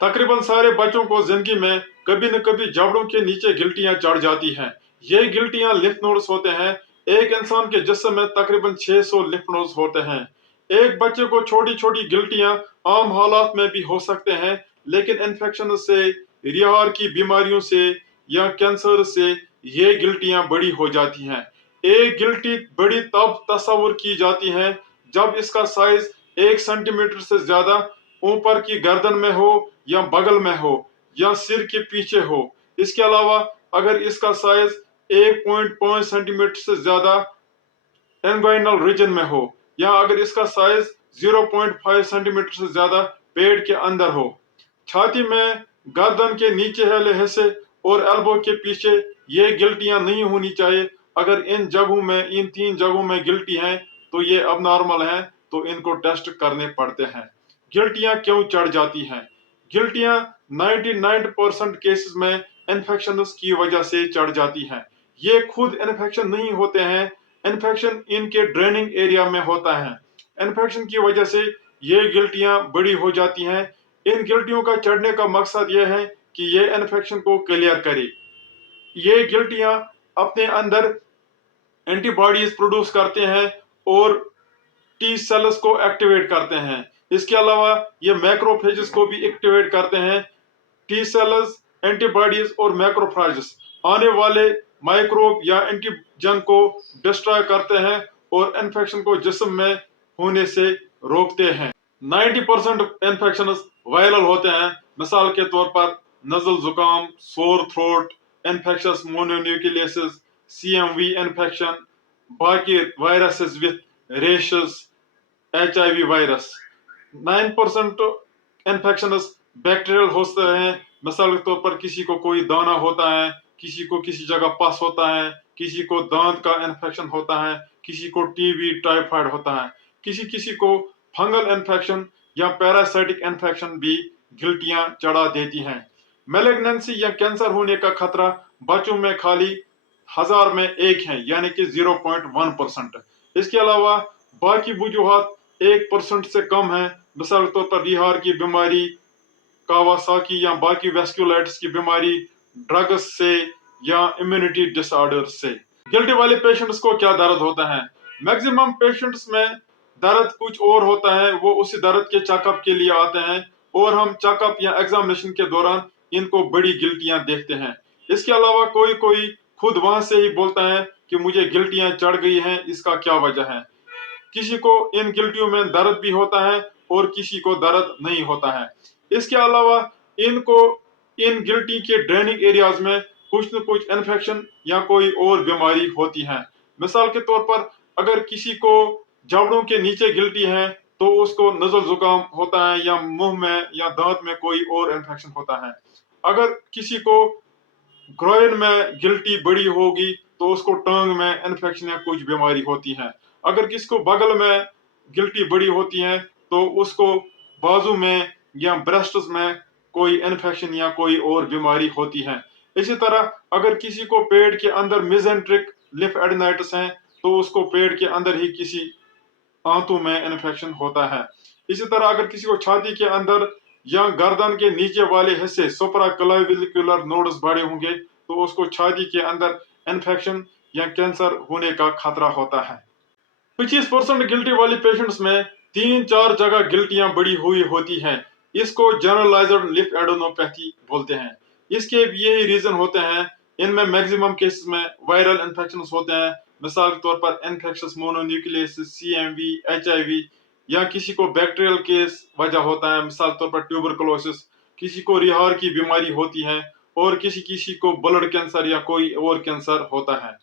तकरीबन सारे बच्चों को जिंदगी में कभी न कभी जबड़ों के नीचे गिल्टियां चढ़ जाती हैं। ये गिल्टियां लिम्फ नोड्स होते हैं। एक इंसान के जिस्म में तकरीबन 600 लिम्फ नोड्स होते हैं। एक बच्चे को छोटी छोटी गिल्टियां आम हालात में भी हो सकते हैं, लेकिन इन्फेक्शन से, रिहार की बीमारियों से या कैंसर से ये गिल्टियां बड़ी हो जाती हैं। एक गिल्टी बड़ी तब तस्वुर की जाती है जब इसका साइज 1 सेंटीमीटर से ज्यादा ऊपर की गर्दन में हो या बगल में हो या सिर के पीछे हो। इसके अलावा अगर इसका साइज 1.5 सेंटीमीटर से ज्यादा एंगोइनल रीजन में हो या अगर इसका साइज 0.5 सेंटीमीटर से ज्यादा पेट के अंदर हो। छाती में, गर्दन के नीचे वाले हिस्से और एल्बो के पीछे ये गिल्टियां नहीं होनी चाहिए। अगर इन जगहों में, इन 3 जगहों में गिल्टी हैं तो ये अब नॉर्मल हैं, तो इनको टेस्ट करने पड़ते हैं। गिल्टियां क्यों चढ़ जाती हैं? गिल्टियां 99% केसेस में इन्फेक्शन की वजह से चढ़ जाती हैं। ये खुद इन्फेक्शन नहीं होते हैं, इन्फेक्शन इनके ड्रेनिंग एरिया में होता है। इन्फेक्शन की वजह से ये गिल्टियां बड़ी हो जाती हैं। इन गिल्टियों का चढ़ने का मकसद यह है कि ये इन्फेक्शन को क्लियर करे। ये गिल्टियां अपने अंदर एंटीबॉडीज प्रोड्यूस करते हैं और टी सेल्स को एक्टिवेट करते हैं। इसके अलावा ये मैक्रोफेजेस को भी एक्टिवेट करते हैं। टी सेल्स, एंटीबॉडीज और मैक्रोफेजेस आने वाले माइक्रोब या एंटीजन को डिस्ट्रॉय करते हैं और इन्फेक्शन को जिस्म में होने से रोकते हैं। 90% इन्फेक्शन वायरल होते हैं। मिसाल के तौर पर नजल जुकाम, sore throat, infectious mononucleosis, CMV infection, बाकी viruses with rashes, HIV virus. 9% infection bacterial होते हैं। मिसाल के तौर पर किसी को कोई दाना होता है, किसी को किसी जगह पस होता है, किसी को दांत का इन्फेक्शन होता है, किसी को TB, टाइफाइड होता है, किसी किसी को फंगल इन्फेक्शन या पैरासाइटिक इन्फेक्शन भी गिल्टियां चढ़ा देती हैं। मैलिग्नेंसी या कैंसर होने का खतरा बच्चों में खाली 1000 में 1 है, यानी कि 0.1%। इसके अलावा बाकी वजूहात 1% से कम है। मिसाल के तौर पर रिहार की बीमारी, कावासाकी या बाकी वेस्कुलाइटिस की बीमारी, ड्रग्स से या इम्यूनिटी डिसऑर्डर से। गिल्टी वाले पेशेंट्स को क्या दर्द होता है? मैक्सिमम पेशेंट्स में दर्द कुछ और होता है। वो उसी दर्द के चेकअप के लिए आते हैं और हम चेकअप या एग्जामिनेशन के दौरान इनको बड़ी गिल्टियां देखते हैं। इसके अलावा कोई कोई खुद वहां से ही बोलता है कि मुझे गिल्टियां चढ़ गई हैं, इसका क्या वजह है। किसी को इन गिल्टियों में दर्द भी होता है और किसी को दर्द नहीं होता है। इसके अलावा इनको इन गिल्टी के ड्रेनिंग एरियाज में कुछ न कुछ इन्फेक्शन या कोई और बीमारी होती है। मिसाल के तौर पर अगर किसी को जबड़ों के नीचे गिल्टी है तो उसको नजल जुकाम होता है या मुंह में या दांत में कोई और इन्फेक्शन होता है। अगर किसी को ग्रोइन में गिल्टी बड़ी होगी तो उसको टंग में इन्फेक्शन या कुछ बीमारी होती है। अगर किसी को बगल में गिल्टी बड़ी होती है तो उसको बाजू में या ब्रेस्ट्स में कोई इन्फेक्शन या कोई और बीमारी होती है। इसी तरह अगर किसी को पेट के अंदर मेसेंट्रिक लिम्फेडेनाइटिस है तो उसको पेट के अंदर ही किसी आंतों में इन्फेक्शन होता है। इसी तरह अगर किसी को छाती के अंदर या गर्दन के नीचे वाले हिस्से सुप्राक्लाविकुलर नोड्स बड़े होंगे तो उसको छाती के अंदर इन्फेक्शन या कैंसर होने का खतरा होता है। 25% गिल्टी वाली पेशेंट्स में 3-4 जगह गिल्टियां बड़ी हुई होती हैं। इसको जनरलाइज्ड लिम्फेडेनोपैथी बोलते हैं। इसके यही रीजन होते हैं। इनमें मैक्सिमम केसेस में वायरल इन्फेक्शन होते हैं। मिसाल के तौर पर इन्फेक्शस मोनोन्यूक्लियोसिस, CMV, HIV या किसी को बैक्टीरियल केस वजह होता है। मिसाल के तौर पर ट्यूबरकुलोसिस, किसी को रिहार की बीमारी होती है और किसी किसी को ब्लड कैंसर या कोई और कैंसर होता है।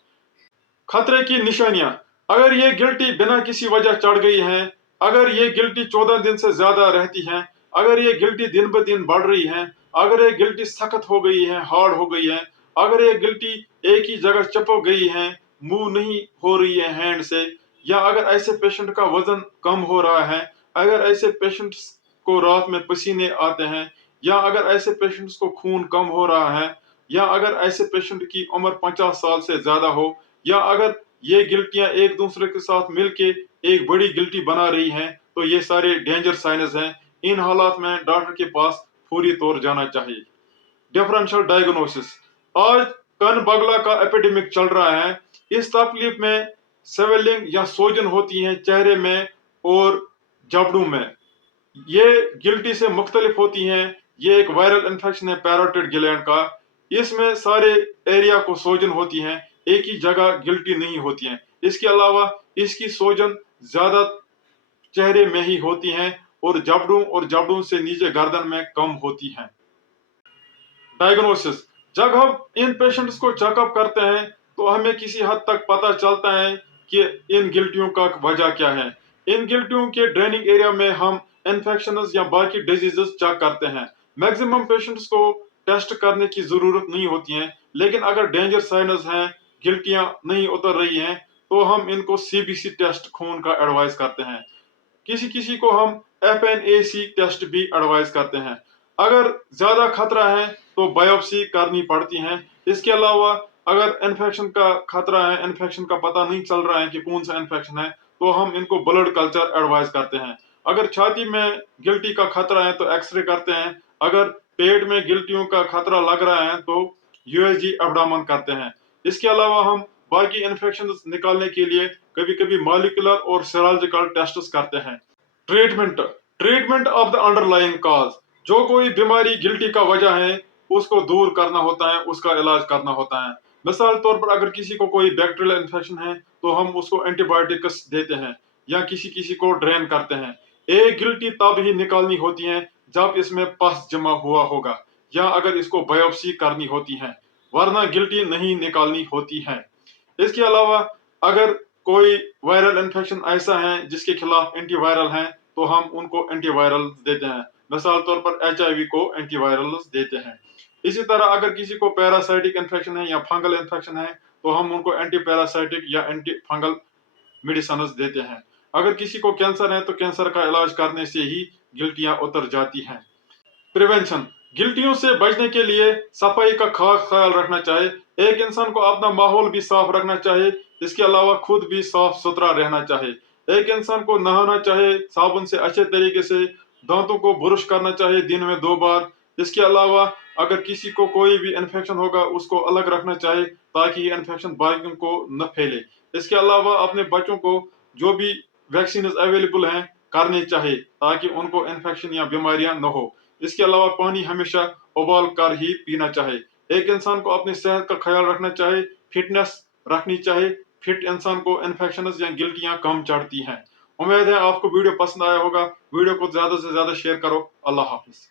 खतरे की निशानियां: अगर ये गिल्टी बिना किसी वजह चढ़ गई है, अगर ये गिल्टी 14 दिन से ज्यादा रहती है, अगर ये गिल्टी दिन ब दिन बढ़ रही है, अगर ये गिल्टी सख्त हो गई है, हार्ड हो गई है, अगर ये गिल्टी एक ही जगह चिपक गई है, मूव नहीं हो रही है हैंड से, या अगर ऐसे पेशेंट का वजन कम हो रहा है, अगर ऐसे पेशेंट्स को रात में पसीने आते हैं, या अगर ऐसे पेशेंट्स को खून कम हो रहा है, या अगर ऐसे पेशेंट की उम्र 50 साल से ज्यादा हो, या अगर ये गिल्टियां एक दूसरे के साथ मिलके एक बड़ी गिल्टी बना रही हैं, तो ये सारे डेंजर साइंस हैं। इन हालात में डॉक्टर के पास फौरी तौर जाना चाहिए। डिफरेंशियल डायग्नोसिस, आज कन बगला का एपिडेमिक चल रहा है। इस तकलीफ में स्वेलिंग या सोजन होती है चेहरे में और जबड़ों में। ये गिल्टी से मुख्तलिफ होती हैं। ये एक वायरल इन्फेक्शन है पैरोटिड ग्लैंड का। इसमें सारे एरिया को सोजन होती हैं, एक ही जगह गिल्टी नहीं होती हैं। इसके अलावा इसकी सोजन ज्यादा चेहरे में ही होती हैं और जबड़ों से नीचे गर्दन में कम होती हैं। डायग्नोसिस, जब हम इन पेशेंट्स को चेकअप करते हैं तो हमें किसी हद तक पता चलता है कि इन गिल्टियों का वजह क्या है। इन गिल्टियों के ड्रेनिंग एरिया में हम इन्फेक्शंस या बाकी डिजीजेस चेक करते हैं। मैक्सिमम पेशेंट्स को टेस्ट करने की जरूरत नहीं होती है, लेकिन अगर डेंजर साइनस हैं, गिल्टियां नहीं उतर रही हैं, तो हम इनको सीबीसी टेस्ट खून का एडवाइस करते हैं। किसी किसी को हम FNAC टेस्ट भी एडवाइस करते हैं। अगर ज्यादा खतरा है तो बायोप्सी करनी पड़ती है। इसके अलावा अगर इन्फेक्शन का खतरा है, इन्फेक्शन का पता नहीं चल रहा है कि कौन सा इन्फेक्शन है, तो हम इनको ब्लड कल्चर एडवाइस करते हैं। अगर छाती में गिल्टी का खतरा है तो एक्सरे करते हैं। अगर पेट में गिल्टियों का खतरा लग रहा है तो USG एब्डामन करते हैं। इसके अलावा हम बाकी इन्फेक्शन निकालने के लिए कभी कभी मॉलिक्यूलर और सेरोलॉजिकल टेस्ट करते हैं। Treatment, treatment of the underlying cause, जो कोई बीमारी गिल्टी का वजह है उसको दूर करना होता है, उसका इलाज करना होता है। मिसाल तौर पर अगर किसी को कोई बैक्टीरियल इन्फेक्शन है तो हम उसको एंटीबायोटिक्स देते हैं या किसी किसी को ड्रेन करते हैं। एक गिल्टी तब ही निकालनी होती है जब इसमें पस जमा हुआ होगा या अगर इसको बायोप्सी करनी होती है, वरना गिल्टी नहीं निकालनी होती है। इसके अलावा अगर कोई वायरल इन्फेक्शन ऐसा है जिसके खिलाफ एंटीवायरल है तो हम उनको एंटीवायरल देते हैं। मिसाल तौर पर HIV को एंटीवायरल देते हैं। इसी तरह अगर किसी को पैरासाइटिक इन्फेक्शन है या फंगल इन्फेक्शन है तो हम उनको एंटी पैरासाइटिक या एंटी फंगल मेडिसिन देते हैं। अगर किसी को कैंसर है तो कैंसर का इलाज करने से ही गिल्टियां उतर जाती हैं। प्रिवेंशन, गिल्टियों से बचने के लिए सफाई का खास ख्याल रखना चाहिए। एक इंसान को अपना माहौल भी साफ रखना चाहिए। इसके अलावा खुद भी साफ सुथरा रहना चाहिए। एक इंसान को नहाना चाहिए साबुन से अच्छे तरीके से, दांतों को ब्रश करना चाहिए दिन में 2 बार। इसके अलावा अगर किसी को कोई भी इन्फेक्शन होगा उसको अलग रखना चाहिए ताकि ये इन्फेक्शन बाकियों को न फैले। इसके अलावा अपने बच्चों को जो भी वैक्सीन अवेलेबल हैं करने चाहिए ताकि उनको इन्फेक्शन या बीमारियां न हो। इसके अलावा पानी हमेशा उबाल कर ही पीना चाहिए। एक इंसान को अपनी सेहत का ख्याल रखना चाहिए, फिटनेस रखनी चाहिए। फिट इंसान को इन्फेक्शन या गिल्टियां कम चढ़ती हैं। उम्मीद है आपको वीडियो पसंद आया होगा। वीडियो को ज्यादा से ज्यादा शेयर करो। अल्लाह हाफिज।